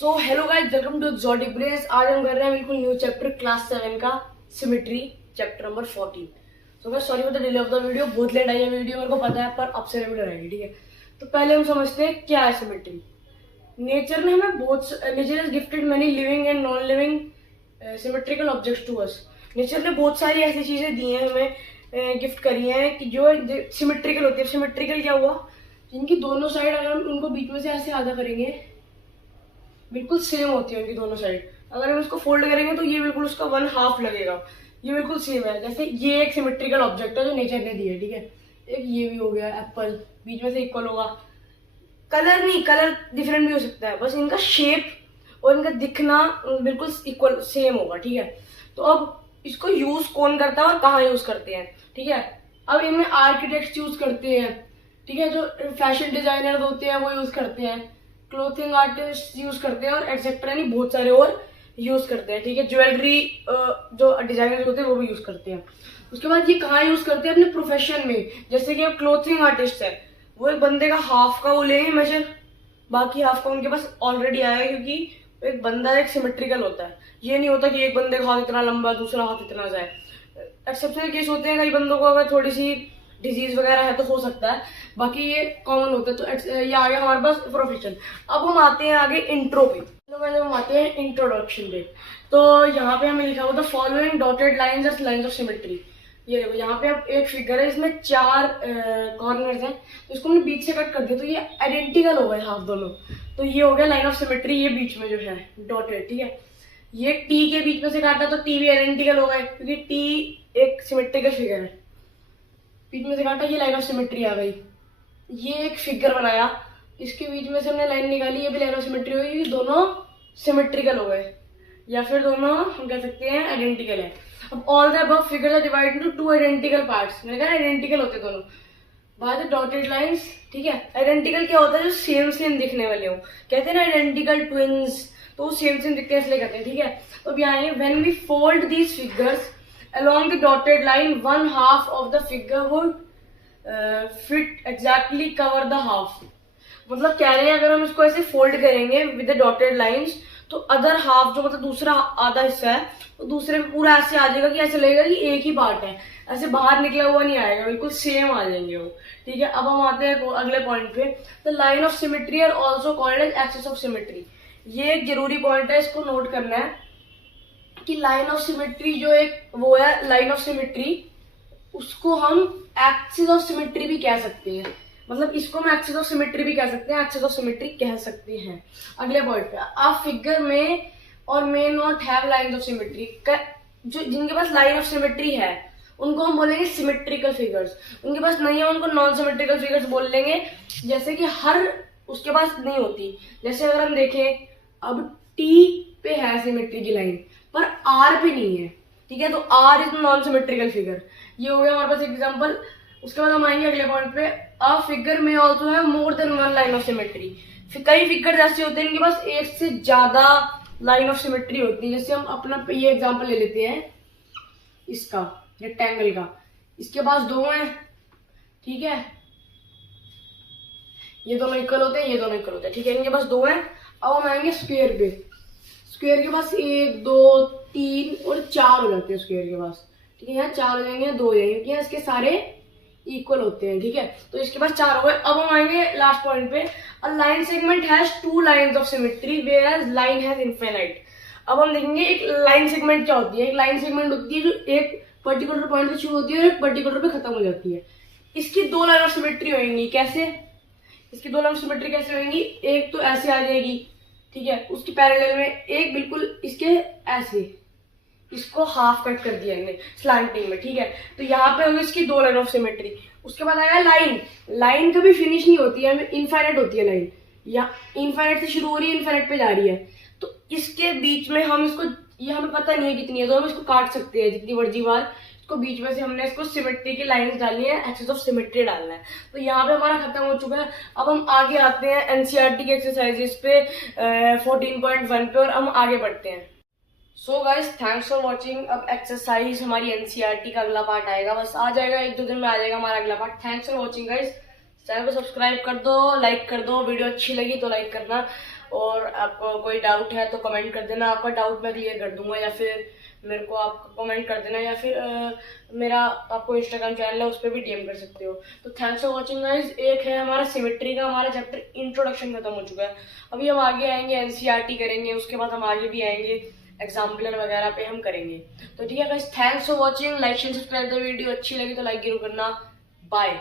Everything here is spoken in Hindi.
So hello guys, welcome to exotic brace. आज हम कर रहे हैं बिल्कुल न्यू चैप्टर क्लास 7 का symmetry chapter number 14। So guys sorry for the delay of the video, बहुत लेट आई है वीडियो, मेरे को पता है, पर अब से वीडियो रहेगी, ठीक है। तो पहले हम समझते हैं क्या है सिमेट्री। नेचर ने हमें nature has gifted many living and non living symmetrical objects to us. Nature ने बहुत सारी ऐसी चीजें दी हैं हमें, गिफ्ट करी हैं कि जो सिमेट्रिकल होती है। सिमेट्रिकल क्या हुआ? जिनकी दोनों साइड अगर हम उनको बीच में से ऐसे आधा करेंगे, बिल्कुल सेम होती है उनकी दोनों साइड। अगर हम इसको फोल्ड करेंगे तो ये बिल्कुल उसका 1/2 लगेगा। ये बिल्कुल सेम है। जैसे ये एक सिमेट्रिकल ऑब्जेक्ट है जो नेचर ने दी है, ठीक है। एक ये भी हो गया एप्पल, बीच में से इक्वल होगा। कलर नहीं, कलर डिफरेंट भी हो सकता है, बस इनका शेप और इनका दिखना बिल्कुल इक्वल सेम होगा, ठीक है। तो अब इसको यूज कौन करता है और कहाँ यूज करते हैं, ठीक है। अब इनमें आर्किटेक्ट्स यूज करते हैं, ठीक है। जो फैशन डिजाइनर होते हैं वो यूज करते हैं, क्लोथिंग आर्टिस्ट यूज करते हैं और एटसेट्रा, नहीं बहुत सारे और यूज करते हैं, ठीक है। ज्वेलरी जो डिजाइनर होते हैं वो भी यूज करते हैं। उसके बाद ये कहाँ यूज करते हैं? अपने प्रोफेशन में। जैसे कि अब क्लोथिंग आर्टिस्ट है, वो एक बंदे का हाफ का वो लेंगे मेजर, बाकी हाफ का उनके पास ऑलरेडी आया है, क्योंकि एक बंदा एक सिमेट्रिकल होता है। ये नहीं होता कि एक बंदे का हाथ इतना लंबा दूसरा हाथ इतना जाए। एक्सेप्शनल केस होते हैं, कई बंदों को अगर थोड़ी सी डिजीज वगैरह है तो हो सकता है, बाकी ये कॉमन होता है। तो ये आ गया हमारे पास प्रोफेशन। अब हम आते हैं आगे इंट्रो पे। तो पहले हम आते हैं इंट्रोडक्शन पे। तो यहाँ पे हमें लिखा हुआ था following dotted lines are lines of symmetry. ये देखो यहाँ पे अब एक फिगर है, इसमें 4 कॉर्नर्स हैं, तो इसको हमने बीच से कट कर दिया तो ये आइडेंटिकल हो गए हाफ दोनों। तो ये हो गया लाइन ऑफ सिमेट्री। ये बीच में जो है डॉटेड, ठीक है। ये टी के बीच में से काटा तो टी भी आइडेंटिकल हो गए, क्योंकि टी एक सिमेट्रिकल फिगर है। बीच में से काटा, ये लाइन ऑफ सिमेट्री आ गई। ये एक फिगर बनाया, इसके बीच में से हमने लाइन निकाली, ये भी लाइन ऑफ सिमेट्री हो गई। दोनों सिमेट्रिकल हो गए, या फिर दोनों हम कह सकते हैं आइडेंटिकल है। अब all the above figures are divided into 2 identical parts. मैंने कहा आइडेंटिकल होते दोनों। बाय द डॉटेड लाइंस, ठीक है। आइडेंटिकल क्या होता है? जो सेम सेम दिखने वाले हो, कहते हैं ना आइडेंटिकल ट्विंस, तो सेम सेम दिखते हैं इसलिए कहते हैं, ठीक है। तो अब यहाँ when we fold these figures along the dotted line, 1/2 of the figure would fit exactly cover the half। मतलब कह रहे हैं अगर हम इसको ऐसे फोल्ड करेंगे विद द डॉटेड लाइंस, तो अदर हाफ जो मतलब दूसरा आधा हिस्सा है वो दूसरे में पूरा ऐसे आ जाएगा कि ऐसे लगेगा कि एक ही पार्ट है, ऐसे बाहर निकला हुआ नहीं आएगा, बिल्कुल सेम आ जाएंगे वो, ठीक है। अब हम आते हैं अगले पॉइंट पे। The line of symmetry are also called as axis of symmetry. ये एक जरूरी पॉइंट है, इसको नोट करना है कि लाइन ऑफ सिमेट्री जो एक वो है लाइन ऑफ सिमेट्री, उसको हम एक्सिस ऑफ सिमेट्री भी कह सकते हैं। मतलब इसको हम एक्सिस ऑफ सिमेट्री भी कह सकते हैं, एक्सिस ऑफ सिमेट्री कह सकते हैं। अगले पॉइंट पे, आप फिगर में और may not have line of symmetry. जो जिनके पास लाइन ऑफ सिमेट्री है उनको हम बोलेंगे सिमेट्रिकल फिगर्स, उनके पास नहीं है उनको नॉन सिमेट्रिकल फिगर्स बोल लेंगे। जैसे कि हर उसके पास नहीं होती। जैसे अगर हम देखें, अब टी पे है सिमेट्री की लाइन, पर आर पे नहीं है, ठीक है। तो R is non symmetrical figure. ये हो गया हमारे पास एग्जांपल। उसके बाद हम आएंगे अगले पॉइंट पे। अ फिगर में ऑल्सो है more than 1 line of symmetry. कई फिगर ऐसे होते हैं इनके पास एक से ज्यादा लाइन ऑफ सिमेट्री होती है। जैसे हम अपना ये एग्जांपल ले लेते हैं, इसका रेक्टेंगल का, इसके पास 2 हैं, ठीक है। ये दोनों इक्वल होते हैं, ये दोनों इक्वल होते हैं, ठीक है। इनके पास 2 हैं। अब हम आएंगे स्क्वायर पे। स्क्वायर के पास 1 2 3 और 4 हो जाते हैं स्क्वायर के पास, ठीक है। यहाँ 4 हो जाएंगे, 2 हो जाएंगे, क्योंकि इसके सारे इक्वल होते हैं, ठीक है। तो इसके पास 4 हो गए। अब हम आएंगे लास्ट पॉइंट पे। A line segment has 2 lines of symmetry whereas line has infinite. अब हम देखेंगे एक लाइन सेगमेंट क्या होती है। एक लाइन सेगमेंट होती है जो एक पर्टिकुलर पॉइंट से शुरू होती है और एक पर्टिकुलर पे खत्म हो जाती है। इसकी 2 लाइन ऑफ सिमेट्री होंगी। कैसे? इसकी 2 लाइन ऑफ सिमेट्री कैसे होंगी? एक तो ऐसे आ जाएगी, ठीक है, उसकी पैरेलल में एक बिल्कुल इसके ऐसे, इसको हाफ कट कर दिया इन्हें स्लैंटिंग में, ठीक है। तो यहाँ पे होगी इसकी 2 लाइन ऑफ सिमेट्री। उसके बाद आएगा लाइन। लाइन कभी फिनिश नहीं होती है, इनफाइनाइट होती है लाइन, या इनफाइनाइट से शुरू हो रही है, इनफाइनाइट पे जा रही है। तो इसके बीच में हम इसको, ये हमें पता नहीं है कितनी है, तो हम इसको काट सकते हैं जितनी मर्जी बार। इसको बीच में से हमने इसको सिमेट्री की लाइंस डालनी है, एक्सिस ऑफ सिमेट्री डालना है। तो यहाँ पे हमारा खत्म हो चुका है। अब हम आगे आते हैं एनसीईआरटी की एक्सरसाइजेस पे 14.1 पे, और हम आगे बढ़ते हैं। So guys thanks for watching. अब एक्सरसाइज हमारी एनसीईआरटी का अगला पार्ट आएगा, बस आ जाएगा 1-2 दिन में आ जाएगा हमारा अगला part. Thanks for watching guys. Channel को सब्सक्राइब कर दो, लाइक कर दो, वीडियो अच्छी लगी तो लाइक करना। और आपको कोई डाउट है तो कमेंट कर देना, आपका डाउट मैं क्लियर कर दूंगा, या फिर मेरे को आप कमेंट कर देना, या फिर मेरा आपको इंस्टाग्राम चैनल है उस पर भी डीएम कर सकते हो। तो थैंक्स फॉर वॉचिंग गाइज। एक है हमारा सिमेट्री का, हमारा चैप्टर इंट्रोडक्शन खत्म हो चुका है। अभी हम आगे आएंगे एनसीईआरटी करेंगे, उसके बाद हम आगे भी आएंगे एग्जाम्पलर वगैरह पे हम करेंगे। तो ठीक है guys, thanks for watching. Like share subscribe the video, अच्छी लगी तो लाइक जरूर करना। बाय।